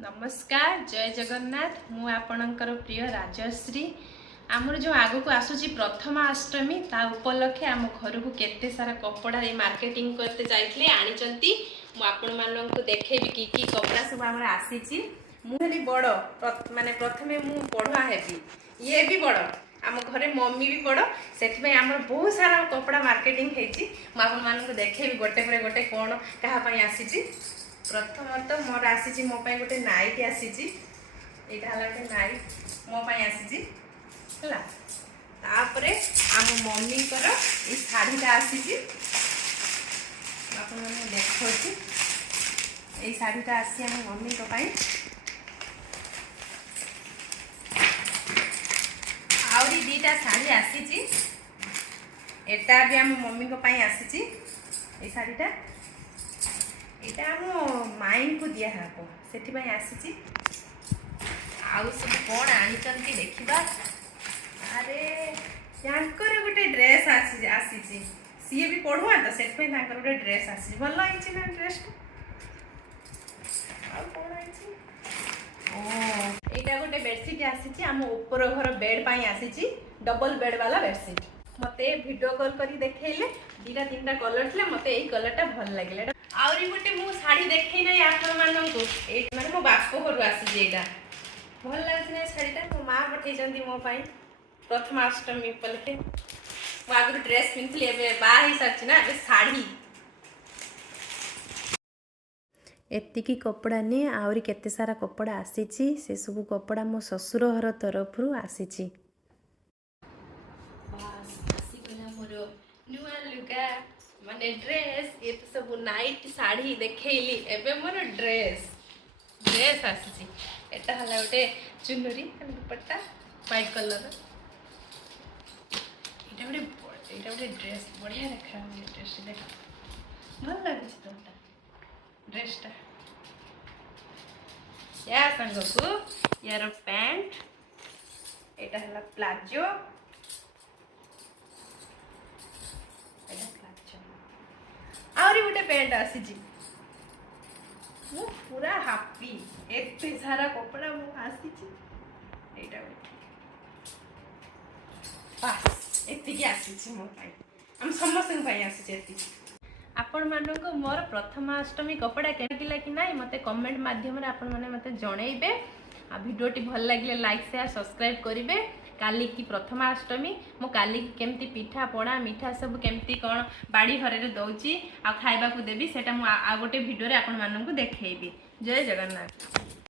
नमस्कार जय जगन्नाथ मु आपणकर प्रिय राजश्री आमर जो आगु को आसूची प्रथमाष्टमी ता उपलक्षे आम घर को केते सारा कपड़ा मार्केटिंग करते जाइए आनी मुझे देखेबी कि कपड़ा सब आम आसी मुझे बड़ माने प्रथमे मु पढ़ुआ हेबी ये भी बड़ आम घरे मम्मी भी बड़ से आम बहुत सारा कपड़ा मार्केटिंग होती देखेबी गोटे पर गोटे कौन क्या आसी प्रथम मोर आसी मो गोटे नाइट आसी यहाँ गोटे नाइट मोप आसी तापरे आम मम्मी कर ये शाढ़ीटा आसी देखो ये शाढ़ीटा आसी आम मम्मी आहरी दीटा शाढ़ी आसी एटा भी आम मम्मी आसी ये शाढ़ीटा यहाँ आम माई को दिहब से आसी आउ सब कौन आनी देखा अरे यांकर गोटे ड्रेस आसी सी भी पढ़ुआ तो से गोटे ड्रेस आसी भल ना ड्रेसटा यहाँ गोटे बेडसीट आसी आम ऊपर घर बेड आसी डबल बेड वाला बेडसीट मत वीडियो कॉल कर देखले दीटा तीन कलर थे मत यही कलरटा भल लगे आहरी गोटे मु शाढ़ी देखे ना आपण मानू माने मो बाप घर आसी भल लगे शाढ़ीटा मो माँ पठे मो प्रथमाष्टमी उपलक्षे मु आगु ड्रेस पिंधली बाही सारी ना शाढ़ी एतिकी कपड़ा नहीं आहरी केते सारा कपड़ा आसी से सब कपड़ा मो ससुर घर तरफ आसी नुआ लुगा माने ड्रेस ये तो सब नाइट साड़ी देखली एबे मोर ड्रेस आसी एटा हला गोटे चुनरी दुपट्टा व्हाइट कलर एटा गोटे ड्रेस बढ़िया देखा ड्रेस देख भल लगे तोटा ड्रेसटा या संग को यार पैंट एटा हला प्लाजो आहरी गोटे पैंट आसी पूरा हापी एत सारा कपड़ा आसी बस एतिकी आसी मो आम समस्त आसी आपण मानक मोर प्रथमाष्टमी कपड़ा केमिति लागी ना मते कमेंट माध्यम आपण माने मते जणैबे आ वीडियोटी भल लागिले लाइक शेयर सब्सक्राइब करिवे काली की प्रथमाष्टमी मो काली केमती पिठा पड़ा मिठा सब केमती कौन बाड़ी घरे दौची आ खाइबा को देबी सेटा मु आ गोटे वीडियो रे आपण मानन को देखैबी जय जगन्नाथ।